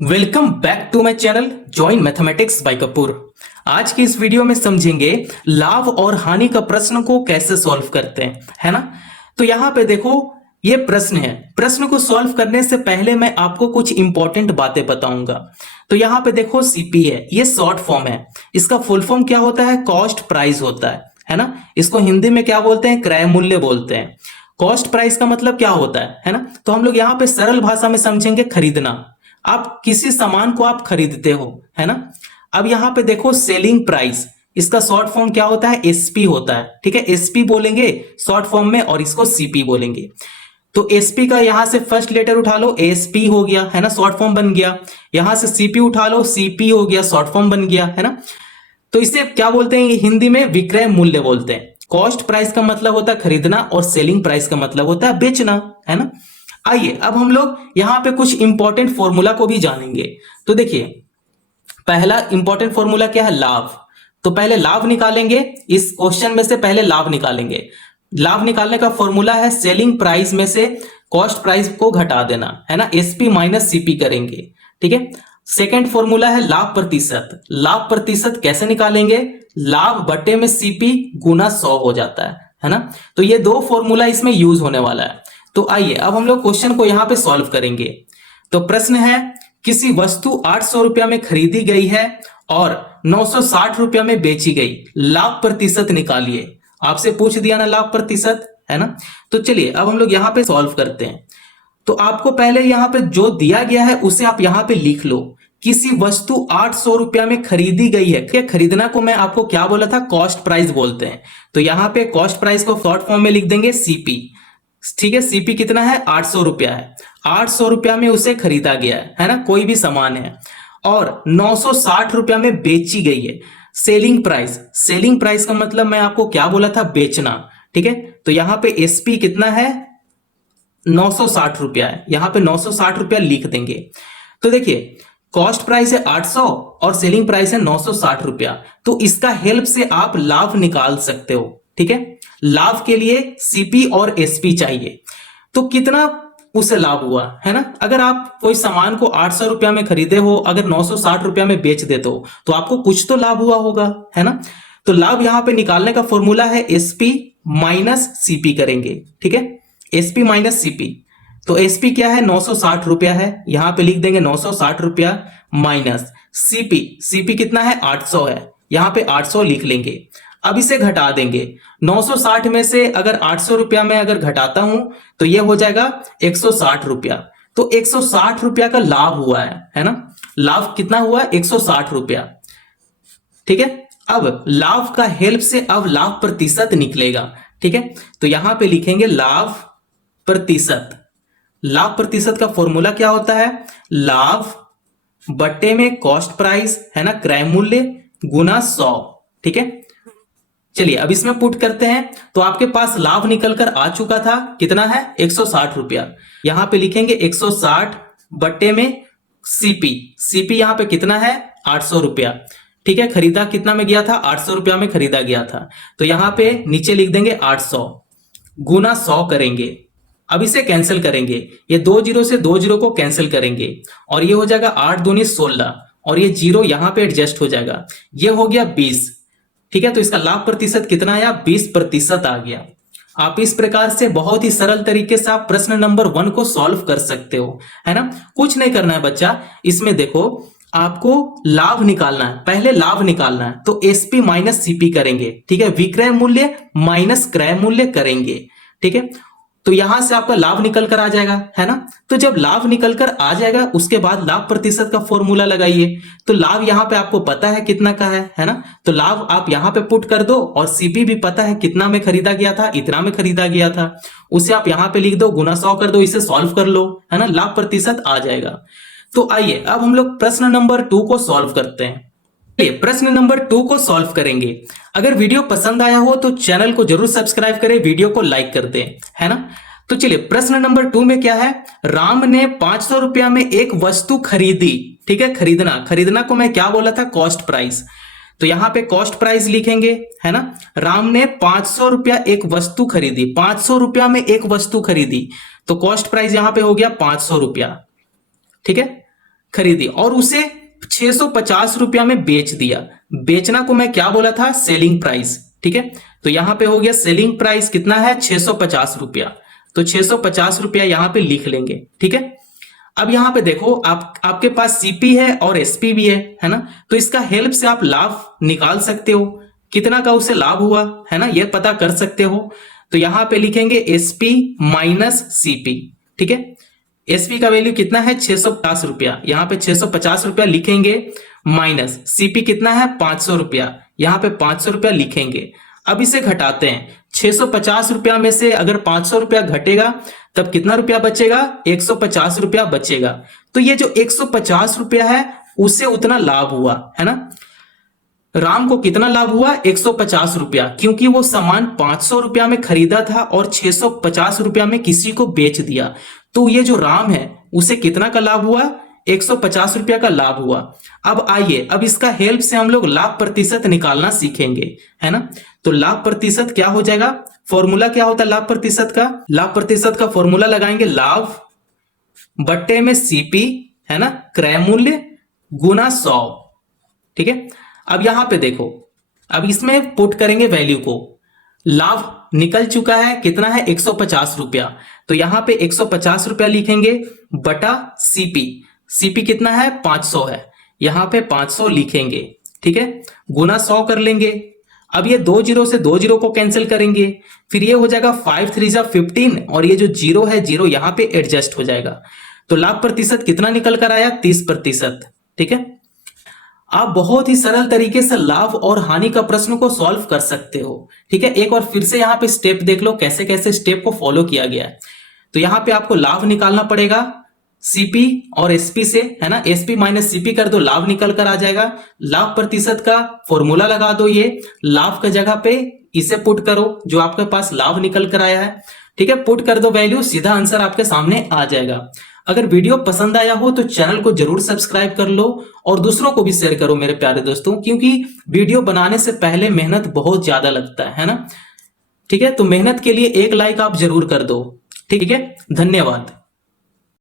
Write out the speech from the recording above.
Welcome back to my channel join mathematics by Kapoor. आज की इस वीडियो में समझेंगे लाभ और हानि का प्रश्न को कैसे सॉल्व करते हैं, है ना। तो यहां पे देखो, ये प्रश्न है। प्रश्न को सॉल्व करने से पहले मैं आपको कुछ इंपॉर्टेंट बातें बताऊंगा। तो यहां पे देखो सीपी है, ये शॉर्ट फॉर्म है। इसका फुल फॉर्म क्या होता है? कॉस्ट प्राइस होता है ना। इसको हिंदी में क्या बोलते हैं? क्रय मूल्य बोलते हैं। कॉस्ट प्राइस का मतलब क्या होता है ना। तो हम लोग यहाँ पे सरल भाषा में समझेंगे, खरीदना। आप किसी सामान को आप खरीदते हो, है ना। अब यहां पे देखो सेलिंग प्राइस, इसका शॉर्ट फॉर्म क्या होता है? एसपी होता है। ठीक है, एसपी बोलेंगे शॉर्ट फॉर्म में और इसको सीपी बोलेंगे। तो एसपी का यहां से फर्स्ट लेटर उठा लो, एसपी हो गया, है ना, शॉर्ट फॉर्म बन गया। यहां से सीपी उठा लो, सीपी हो गया, शॉर्ट फॉर्म बन गया, है ना। तो इसे क्या बोलते हैं? हिंदी में विक्रय मूल्य बोलते हैं। कॉस्ट प्राइस का मतलब होता है खरीदना और सेलिंग प्राइस का मतलब होता है बेचना, है ना। आइए अब हम लोग यहां पे कुछ इंपॉर्टेंट फॉर्मूला को भी जानेंगे। तो देखिए, पहला इंपॉर्टेंट फॉर्मूला क्या है? लाभ। तो पहले लाभ निकालेंगे। इस क्वेश्चन में से पहले लाभ निकालेंगे। लाभ निकालने का फॉर्मूला है सेलिंग प्राइस में से कॉस्ट प्राइस को घटा देना, है ना। एसपी माइनस सीपी करेंगे। ठीक है। सेकेंड फॉर्मूला है लाभ प्रतिशत। लाभ प्रतिशत कैसे निकालेंगे? लाभ बटे में सीपी गुना 100 हो जाता है ना। तो ये दो फॉर्मूला इसमें यूज होने वाला है। तो आइए अब हम लोग क्वेश्चन को यहां पे सॉल्व करेंगे। तो प्रश्न है, किसी वस्तु 800 रुपया में खरीदी गई है और 960 रुपया में बेची गई, लाभ प्रतिशत निकालिए। आपसे पूछ दिया ना लाभ प्रतिशत, है ना। तो चलिए अब हम लोग यहां पे सॉल्व करते हैं। तो आपको पहले यहां पे जो दिया गया है उसे आप यहां पे लिख लो। किसी वस्तु 800 रुपया में खरीदी गई है। क्या खरीदना को मैं आपको क्या बोला था? कॉस्ट प्राइस बोलते हैं। तो यहां पे कॉस्ट प्राइस को शॉर्ट फॉर्म में लिख देंगे सीपी। ठीक है, सीपी कितना है? 800 रुपया है। 800 रुपया में उसे खरीदा गया है ना, कोई भी सामान है। और 960 रुपया में बेची गई है। सेलिंग प्राइस, सेलिंग प्राइस का मतलब मैं आपको क्या बोला था? बेचना। ठीक है, तो यहां पे एसपी कितना है? 960 रुपया है। यहां पे 960 रुपया लिख देंगे। तो देखिए, कॉस्ट प्राइस है 800 और सेलिंग प्राइस है 960 रुपया। तो इसका हेल्प से आप लाभ निकाल सकते हो। ठीक है, लाभ के लिए सीपी और एसपी चाहिए। तो कितना उसे लाभ हुआ, है ना। अगर आप कोई सामान को 800 रुपया में खरीदे हो, अगर 960 रुपया में बेच देते हो तो आपको कुछ तो लाभ हुआ होगा, है ना। तो लाभ यहां पे निकालने का फॉर्मूला है एसपी माइनस सीपी करेंगे। ठीक है, एसपी माइनस सीपी। तो एसपी क्या है? 960 रुपया है। यहां पे लिख देंगे 960 रुपया माइनस सीपी। सीपी कितना है? 800 है। यहां पे 800 लिख लेंगे। अब इसे घटा देंगे। 960 में से अगर 800 रुपया में अगर घटाता हूं तो ये हो जाएगा 160 रुपया। तो 160 रुपया का लाभ हुआ है ना। लाभ कितना हुआ? 160 रुपया। ठीक है, अब लाभ का हेल्प से अब लाभ प्रतिशत निकलेगा। ठीक है, तो यहां पे लिखेंगे लाभ प्रतिशत। लाभ प्रतिशत का फॉर्मूला क्या होता है? लाभ बट्टे में कॉस्ट प्राइस, है ना, क्रय मूल्य गुना 100। ठीक है, चलिए अब इसमें पुट करते हैं। तो आपके पास लाभ निकल कर आ चुका था, कितना है? 160 रुपया। यहां पे लिखेंगे 160 बट्टे में सीपी। सीपी यहां पे कितना है? 800 रुपया। ठीक है, खरीदा कितना में गया था? 800 रुपया में खरीदा गया था। तो यहां पे नीचे लिख देंगे 800 गुना 100 करेंगे। अब इसे कैंसिल करेंगे। ये 2 जीरो से 2 जीरो को कैंसिल करेंगे और ये हो जाएगा 8 दूनी 16 और ये जीरो यहां पे एडजस्ट हो जाएगा। ये हो गया 20। ठीक है, तो इसका लाभ प्रतिशत कितना आया? 20% आ गया। आप इस प्रकार से बहुत ही सरल तरीके से आप प्रश्न नंबर 1 को सॉल्व कर सकते हो, है ना। कुछ नहीं करना है बच्चा। इसमें देखो, आपको लाभ निकालना है। पहले लाभ निकालना है तो एसपी माइनस सीपी करेंगे। ठीक है, विक्रय मूल्य माइनस क्रय मूल्य करेंगे। ठीक है, तो यहां से आपका लाभ निकल कर आ जाएगा, है ना। तो जब लाभ निकल कर आ जाएगा उसके बाद लाभ प्रतिशत का फॉर्मूला लगाइए। तो लाभ यहां पे आपको पता है कितना का है ना। तो लाभ आप यहां पे पुट कर दो और सीपी भी पता है कितना में खरीदा गया था, इतना में खरीदा गया था। उसे आप यहां पे लिख दो, गुना 100 कर दो, इसे सॉल्व कर लो, है ना, लाभ प्रतिशत आ जाएगा। तो आइए अब हम लोग प्रश्न नंबर 2 को सॉल्व करते हैं। प्रश्न नंबर 2 को सॉल्व करेंगे। अगर वीडियो पसंद आया हो तो चैनल को जरूर सब्सक्राइब करें, वीडियो को लाइक कर दें, है ना। तो चलिए प्रश्न नंबर 2 में क्या है? राम ने 500 रुपया में एक वस्तु खरीदी। ठीक है, खरीदना, खरीदना को मैं क्या बोला था? Cost price. तो यहां पे कॉस्ट प्राइस लिखेंगे, है ना। राम ने 500 रुपया एक वस्तु खरीदी। 500 रुपया में एक वस्तु खरीदी तो कॉस्ट प्राइस यहां पे हो गया 500 रुपया। ठीक है, खरीदी और उसे 650 रुपया में बेच दिया। बेचना को मैं क्या बोला था, सेलिंग प्राइस। ठीक है, तो यहां पे हो गया सेलिंग प्राइस कितना है, 650 रुपया। तो 650 रुपया यहां पे लिख लेंगे। ठीक है, अब यहां पे देखो आपके पास सीपी है और एसपी भी है ना, तो इसका हेल्प से आप लाभ निकाल सकते हो, कितना का उसे लाभ हुआ है ना, ये पता कर सकते हो। तो यहां पे लिखेंगे एसपी माइनस सीपी। ठीक है, एसपी का वैल्यू कितना है, 650 रुपया, यहां पे 650 रुपया लिखेंगे, माइनस सीपी कितना है, 500 रुपया, यहां पे 500 रुपया लिखेंगे। अब इसे घटाते हैं, 650 रुपया में से अगर 500 रुपया घटेगा तब कितना रुपया बचेगा, 150 रुपया बचेगा। तो ये जो 150 रुपया है उसे उतना लाभ हुआ है ना, राम को कितना लाभ हुआ, 150 रुपया, क्योंकि वो सामान 500 रुपया में खरीदा था और 650 रुपया में किसी को बेच दिया। तो ये जो राम है उसे कितना का लाभ हुआ, 150 रुपया का लाभ हुआ। अब आइए, अब इसका हेल्प से हम लोग लाभ प्रतिशत निकालना सीखेंगे, है ना। तो लाभ प्रतिशत क्या हो जाएगा, फॉर्मूला क्या होता है लाभ प्रतिशत का, लाभ प्रतिशत का फॉर्मूला लगाएंगे, लाभ बट्टे में सीपी, है ना, क्रय मूल्य गुना 100। ठीक है, अब यहां पे देखो, अब इसमें पुट करेंगे वैल्यू को, लाभ निकल चुका है कितना है, 150 रुपया, तो यहां पे 150 रुपया लिखेंगे बटा सीपी, सीपी कितना है, 500 है, यहां पे 500 लिखेंगे। ठीक है, गुना 100 कर लेंगे। अब ये 2 जीरो से 2 जीरो को कैंसिल करेंगे, फिर ये हो जाएगा 5 3 जा 15 और ये जो जीरो है जीरो यहां पे एडजस्ट हो जाएगा। तो लाभ प्रतिशत कितना निकल कर आया, 30%। ठीक है, आप बहुत ही सरल तरीके से लाभ और हानि का प्रश्न को सॉल्व कर सकते हो। ठीक है, एक और फिर से यहाँ पे स्टेप देख लो, कैसे कैसे स्टेप को फॉलो किया गया है। तो यहाँ पे आपको लाभ निकालना पड़ेगा सीपी और एसपी से, है ना, एसपी माइनस सीपी कर दो, लाभ निकल कर आ जाएगा। लाभ प्रतिशत का फॉर्मूला लगा दो, ये लाभ का जगह पे इसे पुट करो जो आपके पास लाभ निकल कर आया है। ठीक है, पुट कर दो वैल्यू, सीधा आंसर आपके सामने आ जाएगा। अगर वीडियो पसंद आया हो तो चैनल को जरूर सब्सक्राइब कर लो और दूसरों को भी शेयर करो मेरे प्यारे दोस्तों, क्योंकि वीडियो बनाने से पहले मेहनत बहुत ज्यादा लगता है ना। ठीक है, तो मेहनत के लिए एक लाइक आप जरूर कर दो। ठीक है, धन्यवाद।